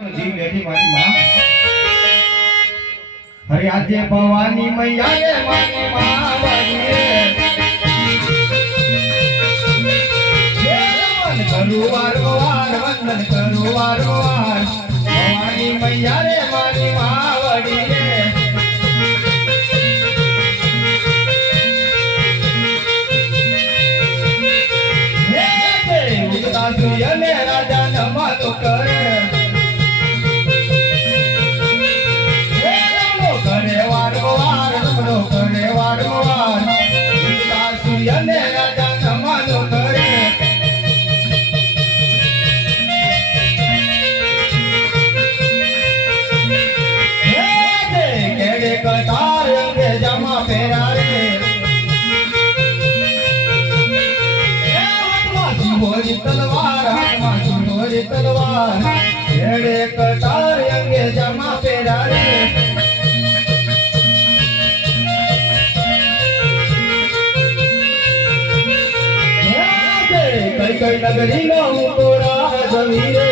जीव लेठी मारी मां हरे आजे भवानी मैया रे मानी मां बनी वंदन करू वार वंदन करू वार भवानी मैया रे मानी मां बनी सूर्य ने राजा नमन करे सूर्य ने राजा नमन करे केड़े कटार अंगे जमा फेरा रे मोरी तलवार मोरी तलवार केड़े कटार अंगे जमा फेरा रे कई नगरी नो तोरा जवीरे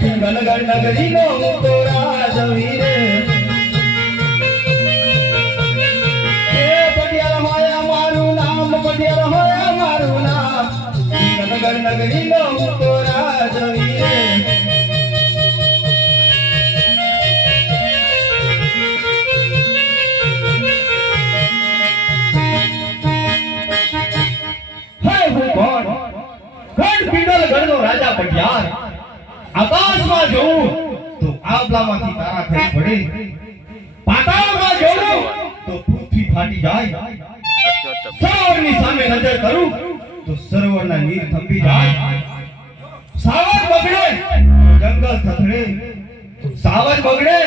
पिंगलगढ़ नगरी नो तोरा जवीरे पटियाला होया मारू नाम पटियाला होया मारू नाम पिंगलगढ़ नगरी नो तोरा जवीरे राजा पटियार आकाश में जोऊं तो आबला माथी तारा થઈ પડે પાતાળ માં જોઉં તો પૃથ્વી ફાટી જાય સરોવરની સામે નજર કરું તો સરોવરના નીર થંભી જાય સાવજ બગડે જંગલ થથડે સાવજ બગડે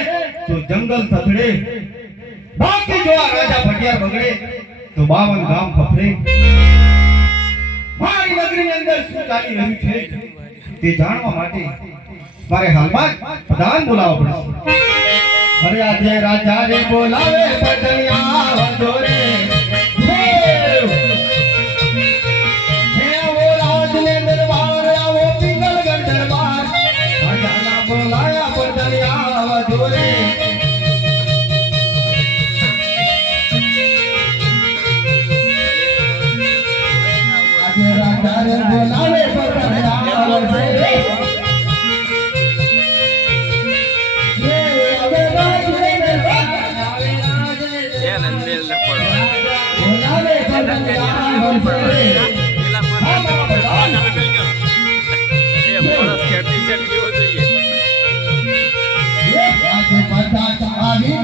તો જંગલ થથડે બાકી જો આ રાજા પટિયાર બગડે તો 52 ગામ ફફડે મારી નગરીની અંદર શું ચાલી રહ્યું છે તે જાણવા માટે મારે હાલમાં પ્રધાન બોલાવવો પડશે અરે આજે રાજા રે બોલાવે પટણિયા વંદો રે હે વો રાજ ને દરબાર આવો પિંગલગઢ દરબાર રાજાના બોલાયા પટણિયા વંદો રે આજે રાજા રે બોલાવે પટણિયા વંદો રે આવી